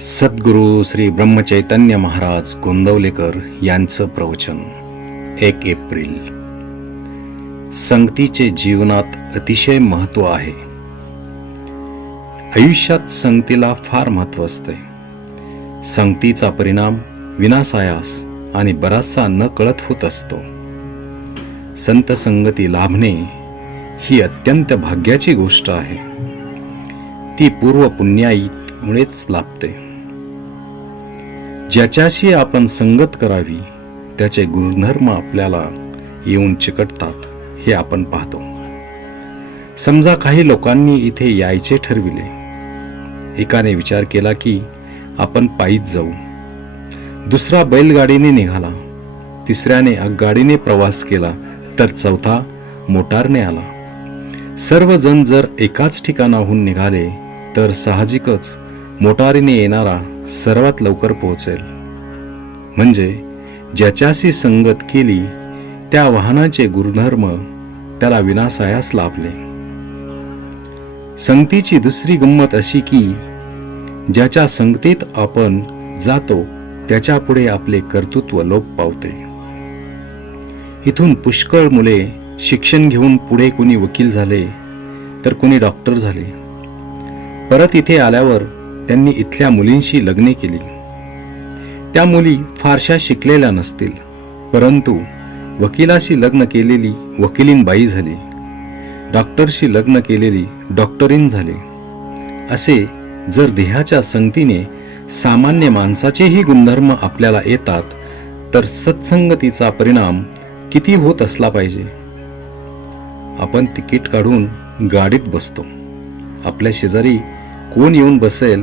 सद्गुरू श्री ब्रह्मचैतन्य महाराज गोंदवलेकर यांचं प्रवचन 1 एप्रिल. संगतीचे जीवनात अतिशय महत्त्व आहे. आयुष्यात संगतीला फार महत्त्व असते. संगतीचा परिणाम विनासायास आणि बराचसा न कळत होत असतो. संत संगती लाभणे ही अत्यंत भाग्याची गोष्ट आहे. ती पूर्व पुण्याईमुळेच लाभते. ज्याच्याशी आपण संगत करावी त्याचे गुणधर्म आपल्याला येऊन चिकटतात हे आपण पाहतो. समजा काही लोकांनी इथे यायचे ठरविले. एकाने विचार केला की आपण पायीच जाऊ. दुसरा बैलगाडीने निघाला. तिसऱ्याने आगगाडीने प्रवास केला तर चौथा मोटारने आला. सर्वजण जर एकाच ठिकाणाहून निघाले तर साहजिकच मोटारीने येणारा सर्वात लवकर पोहोचेल. म्हणजे ज्याच्याशी संगत केली त्या वाहनाचे गुणधर्म त्याला विनासायास लाभले. संगतीची दुसरी गंमत अशी की ज्याच्या संगतीत आपण जातो त्याच्या पुढे आपले कर्तृत्व लोप पावते. इथून पुष्कळ मुले शिक्षण घेऊन पुढे कुणी वकील झाले तर कुणी डॉक्टर झाले. परत इथे आल्यावर त्यांनी इथल्या मुलींशी लग्ने केली. त्या मुली फारशा शिकलेल्या नसतील, परंतु वकिलाशी लग्न केलेली वकिलीन बाई झाली, डॉक्टरशी लग्न केलेली डॉक्टरीन झाली. असे जर देहाच्या संगतीने सामान्य माणसाचेही गुणधर्म आपल्याला येतात तर सत्संगतीचा परिणाम किती होत असला पाहिजे. आपण तिकीट काढून गाडीत बसतो. आपल्या शेजारी कोण येऊन बसेल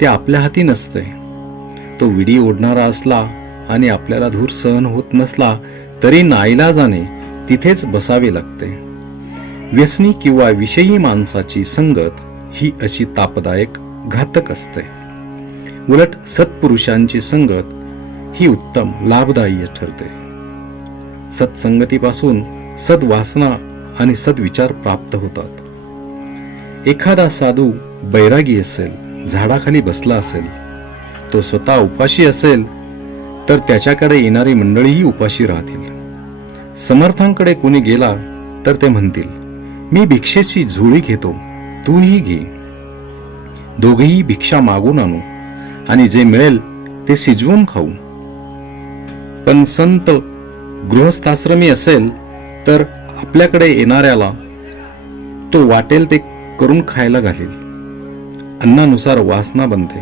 ते आपल्या हाती नसते. तो विडी ओढणारा असला आणि आपल्याला धूर सहन होत नसला तरी नाईलाजाने तिथेच बसावे लागते. व्यसनी किंवा विषयी माणसाची संगत ही अशी तापदायक घातक असते. उलट सत्पुरुषांची संगत ही उत्तम लाभदायी ठरते. सत्संगतीपासून सद्वासना आणि सद्विचार प्राप्त होतात. एखादा साधू बैरागी असेल, झाडाखाली बसला असेल, तो स्वतः उपाशी असेल तर त्याच्याकडे येणारी मंडळीही उपाशी राहतील. समर्थांकडे कोणी गेला तर ते म्हणतील, मी भिक्षेची झोळी घेतो, तूही घे. दोघेही भिक्षा मागून आणू आणि जे मिळेल ते शिजवून खाऊ. पण संत गृहस्थाश्रमी असेल तर आपल्याकडे येणाऱ्याला तो वाटेल ते करून खायला घालेल. अन्नानुसार वासना बनते,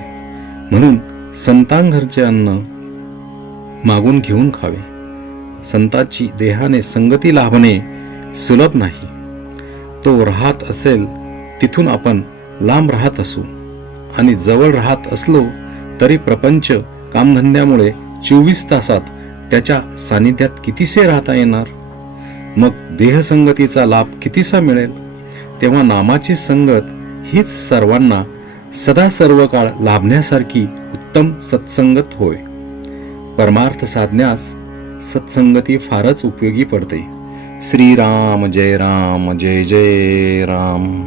म्हणून संतांघरचे अन्न मागून घेऊन खावे. संतांची देहाने संगती लाभणे सुलभ नाही. तो राहत असेल तिथून आपण लांब राहत असू आणि जवळ राहत असलो तरी प्रपंच कामधंद्यामुळे 24 तासात त्याच्या सानिध्यात कितीसे राहता येणार. मग देहसंगतीचा लाभ कितीसा मिळेल. तेव्हा नामाची संगत हीच सर्वांना सदा सर्व काळ लाभण्यासारखी उत्तम सत्संगत होय. परमार्थ साधण्यास सत्संगती फारच उपयोगी पडते. श्रीराम जय राम, जय जय राम.